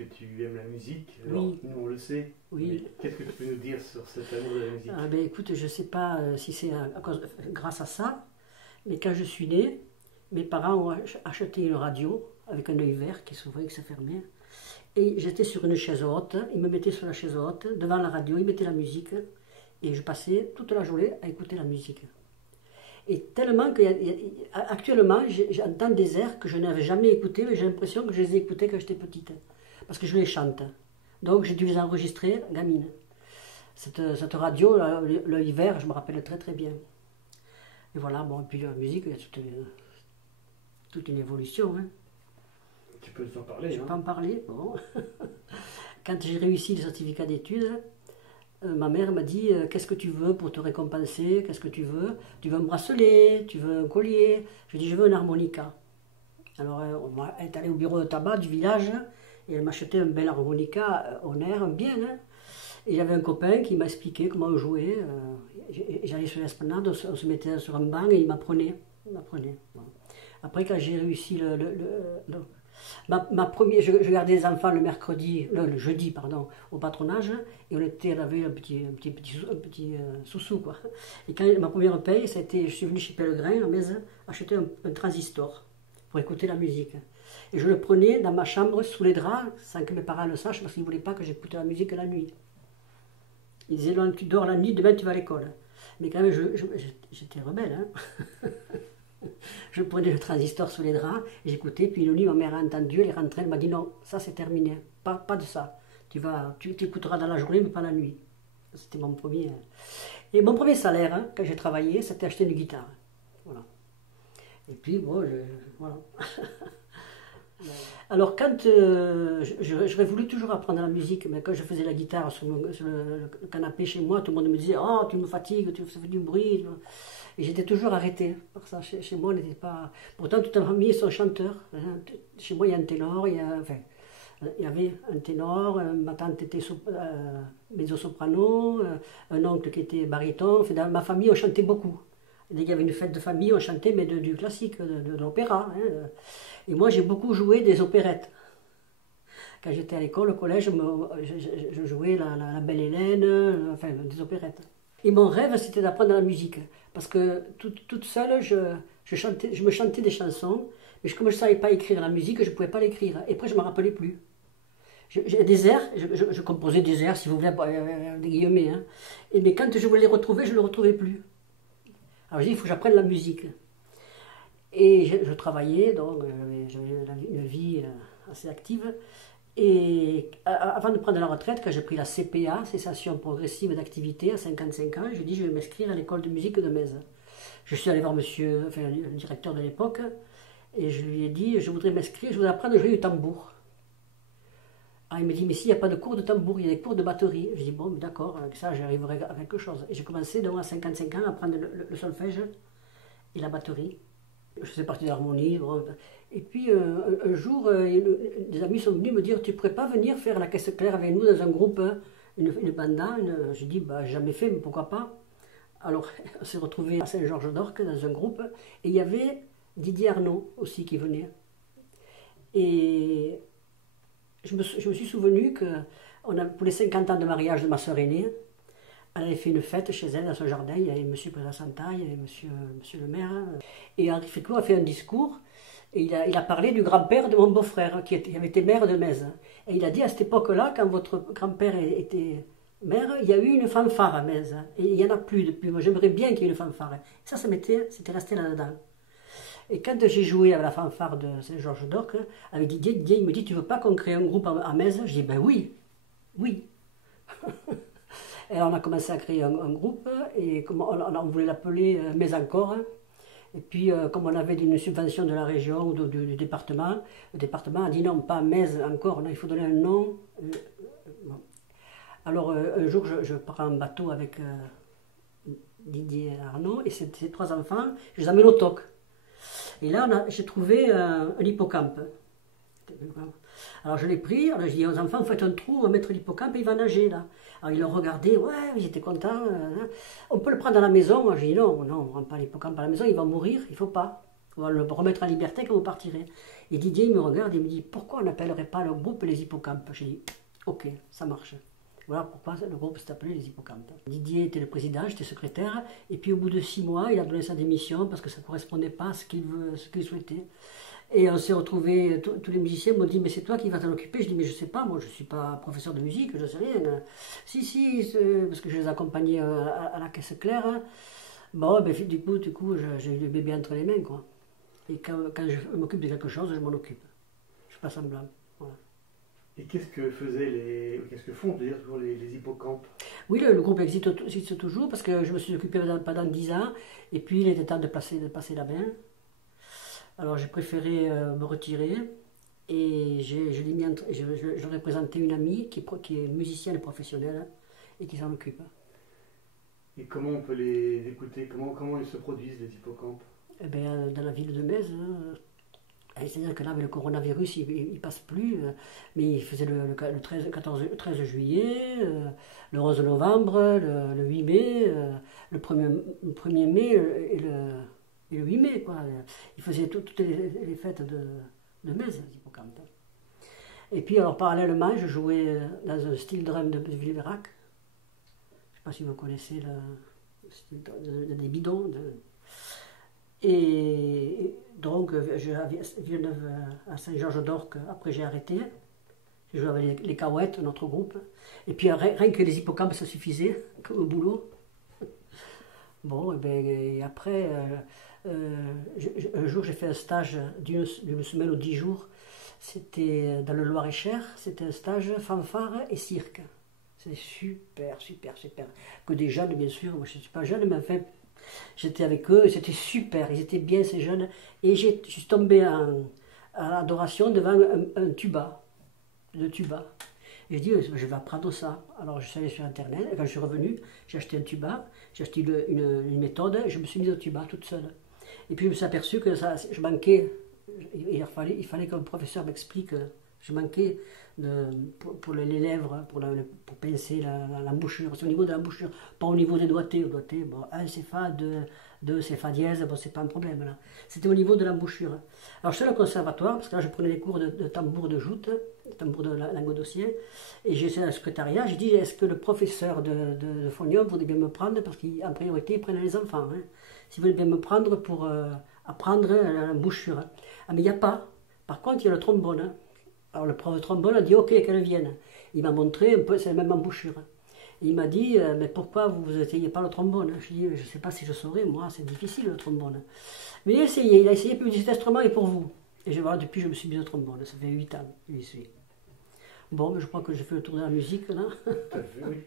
que tu aimes la musique. Alors, Oui. nous, on le sait. Oui. Qu'est-ce que tu peux nous dire sur cet amour de la musique? Ah ben, écoute, je ne sais pas si c'est grâce à ça, mais quand je suis née, mes parents ont acheté une radio avec un œil vert qui s'ouvrait et qui se fermait. Et j'étais sur une chaise haute, ils me mettaient sur la chaise haute, devant la radio, ils mettaient la musique, et je passais toute la journée à écouter la musique. Et tellement qu'actuellement, j'entends des airs que je n'avais jamais écoutés, mais j'ai l'impression que je les ai écoutés quand j'étais petite, parce que je les chante. Donc j'ai dû les enregistrer, gamine. Cette radio, l'œil vert, je me rappelle très très bien. Et voilà, bon, et puis la musique, il y a toute une évolution. Hein. Tu peux nous en parler, Je hein? peux en parler. Bon. Quand j'ai réussi le certificat d'études, ma mère m'a dit qu'est-ce que tu veux pour te récompenser, qu'est-ce que tu veux? Tu veux un bracelet, tu veux un collier? Je lui ai dit je veux un harmonica. Alors elle est allée au bureau de tabac du village et elle m'a acheté un bel harmonica en air, bien. Hein. Et j'avais un copain qui m'a expliqué comment on jouait. J'allais sur l'esplanade, on se mettait sur un banc et il m'apprenait. Bon. Après, quand j'ai réussi je gardais les enfants le jeudi, pardon, au patronage, et on avait un petit sous-sous, quoi. Et quand ma première paye, je suis venu chez Pellegrin, à Metz, acheter un transistor pour écouter la musique. Et je le prenais dans ma chambre, sous les draps, sans que mes parents le sachent, parce qu'ils ne voulaient pas que j'écoute la musique la nuit. Ils disaient, non, tu dors la nuit, demain tu vas à l'école. Mais quand même, j'étais rebelle, hein. Je prenais le transistor sous les draps, j'écoutais, puis une nuit, ma mère a entendu, elle est rentrée, elle m'a dit non, ça c'est terminé, pas de ça. Tu t'écouteras dans la journée, mais pas la nuit. C'était mon premier. Et mon premier salaire, hein, quand j'ai travaillé, c'était acheter une guitare. Voilà. Et puis, bon, voilà. Alors, quand j'aurais voulu toujours apprendre la musique, mais quand je faisais la guitare sur le canapé chez moi, tout le monde me disait oh, tu me fatigues, ça fait du bruit. Et j'étais toujours arrêtée par ça. Chez moi, on n'était pas. Pourtant, toute la famille sont chanteurs. Hein. Chez moi, il y a un ténor, il y avait un ténor, ma tante était mezzo-soprano, un oncle qui était baryton. Enfin, dans ma famille, on chantait beaucoup. Dès qu'il y avait une fête de famille, on chantait, mais du classique, de l'opéra. Hein. Et moi, j'ai beaucoup joué des opérettes. Quand j'étais à l'école, au collège, je jouais la Belle Hélène, enfin, des opérettes. Et mon rêve, c'était d'apprendre la musique. Parce que toute seule, je me chantais des chansons, mais comme je ne savais pas écrire la musique, je ne pouvais pas l'écrire. Et après, je ne me rappelais plus. J'ai des airs, je composais des airs, si vous voulez, des guillemets. Hein. Mais quand je voulais les retrouver, je ne les retrouvais plus. Alors, je dis, il faut que j'apprenne la musique. Et je travaillais, donc j'avais une vie assez active. Et avant de prendre la retraite, quand j'ai pris la CPA, cessation progressive d'activité, à 55 ans, je dis je vais m'inscrire à l'école de musique de Metz. Je suis allé voir le directeur de l'époque, et je lui ai dit je voudrais m'inscrire, je voudrais apprendre à jouer du tambour. Alors il me dit mais s'il n'y a pas de cours de tambour, il y a des cours de batterie. Je dis bon d'accord, avec ça j'arriverai à quelque chose. Et j'ai commencé donc à 55 ans à apprendre le solfège et la batterie. Je faisais partie de l'harmonie. Bon. Et puis un jour, des amis sont venus me dire tu ne pourrais pas venir faire la caisse claire avec nous dans un groupe, une banda. Je dis bah, jamais fait, mais pourquoi pas. Alors on s'est retrouvés à Saint-Georges-d'Orc dans un groupe et il y avait Didier Arnaud aussi qui venait. Et je me suis souvenu que pour les 50 ans de mariage de ma soeur aînée, elle avait fait une fête chez elle, dans son jardin. Il y avait M. Présasanta, il y avait monsieur le maire. Et Henri Fricot a fait un discours. Et il a parlé du grand-père de mon beau-frère, qui avait été maire de Metz. Et il a dit, à cette époque-là, quand votre grand-père était maire, il y a eu une fanfare à Metz. Et il n'y en a plus depuis. Moi, j'aimerais bien qu'il y ait une fanfare. Et ça c'était resté là-dedans. Et quand j'ai joué à la fanfare de Saint-Georges-d'Orc, avec Didier, il me dit, tu veux pas qu'on crée un groupe à Metz? Je dis, ben oui, oui. Et alors on a commencé à créer un groupe, et on voulait l'appeler Mais encore. Et puis, comme on avait une subvention de la région ou du département, le département a dit non, pas Mais encore, non, il faut donner un nom. Bon. Alors, un jour, je prends un bateau avec Didier Arnaud et ces trois enfants, je les amène au TOC. Et là, j'ai trouvé un hippocampe. Alors je l'ai pris, alors je dis aux enfants, faites un trou, on va mettre l'hippocampe et il va nager là. Alors ils l'ont regardé, ouais, ils étaient contents. On peut le prendre à la maison. Moi je dis non, on ne prend pas l'hippocampe à la maison, il va mourir, il ne faut pas. On va le remettre en liberté quand vous partirez. Et Didier, il me regarde et me dit, pourquoi on n'appellerait pas le groupe les hippocampes? J'ai dit, ok, ça marche. Voilà pourquoi le groupe s'est appelé les hippocampes. Didier était le président, j'étais secrétaire, et puis au bout de 6 mois, il a donné sa démission parce que ça ne correspondait pas à ce qu'il souhaitait. Et on s'est retrouvés, tous les musiciens m'ont dit, mais c'est toi qui vas t'en occuper. Je dis, mais je ne sais pas, moi je ne suis pas professeur de musique, je ne sais rien. Si, parce que je les accompagnais à la caisse claire. Bon, ben, du coup j'ai eu le bébé entre les mains, quoi. Et quand je m'occupe de quelque chose, je m'en occupe. Je ne fais pas semblant. Voilà. Et qu'est-ce que font d'ailleurs toujours les hippocampes? Oui, le groupe existe toujours parce que je me suis occupé pendant 10 ans et puis il était temps de passer la main. Alors j'ai préféré me retirer et je leur ai présenté une amie qui est musicienne professionnelle et qui s'en occupe. Et comment on peut les écouter? Comment ils se produisent, les hippocampes? Eh bien, dans la ville de Metz, c'est-à-dire que là, avec le coronavirus, il ne passe plus, mais il faisait le 13 juillet, le 11 novembre, le 8 mai, le 1er mai et le 8 mai. Quoi. Il faisait toutes les fêtes de Metz, les hippocampes. Et puis, alors, parallèlement, je jouais dans un style drum de Villeverac. Je ne sais pas si vous connaissez le style des bidons. Et donc, je viens à Saint-Georges-d'Orc, après j'ai arrêté. Je jouais avec les Cahuètes, notre groupe. Et puis rien que les hippocampes, ça suffisait, comme boulot. Bon, et après, un jour j'ai fait un stage d'une semaine ou 10 jours. C'était dans le Loir-et-Cher, c'était un stage fanfare et cirque. C'est super. Que des jeunes, bien sûr, moi je ne suis pas jeune, mais enfin... J'étais avec eux et c'était super, ils étaient bien ces jeunes. Et je suis tombée à l'adoration devant un tuba, de tuba. Et j'ai dit, je vais apprendre ça. Alors je suis allée sur Internet, et quand je suis revenue, j'ai acheté un tuba, j'ai acheté une méthode, et je me suis mise au tuba toute seule. Et puis je me suis aperçu que je manquais, il fallait que le professeur m'explique, je manquais pour les lèvres, pour pincer l'embouchure. C'est au niveau de l'embouchure, pas au niveau des doigtés. Bon, un c'est fa, deux c'est fa dièse, bon, c'est pas un problème là. C'était au niveau de l'embouchure. Alors je suis allé au conservatoire, parce que là je prenais des cours de tambour de joute, tambour de languedocien, et j'ai essayé à la secrétariat, j'ai dit, est-ce que le professeur de Fognon voudrait bien me prendre, parce qu'en priorité il prenait les enfants, hein, s'il voulait bien me prendre pour apprendre l'embouchure. Ah mais il n'y a pas. Par contre il y a le trombone. Hein. Alors le prof de trombone a dit ok qu'elle vienne. Il m'a montré un peu, c'est la même embouchure. Et il m'a dit mais pourquoi vous n'essayez pas le trombone? Je lui ai dit je ne sais pas si je saurais, moi c'est difficile le trombone. Mais il a essayé, puis cet instrument est pour vous. Et voilà, depuis je me suis mis au trombone, ça fait 8 ans que j'y suis. Bon, mais je crois que j'ai fait le tour de la musique là. Tout à fait, oui.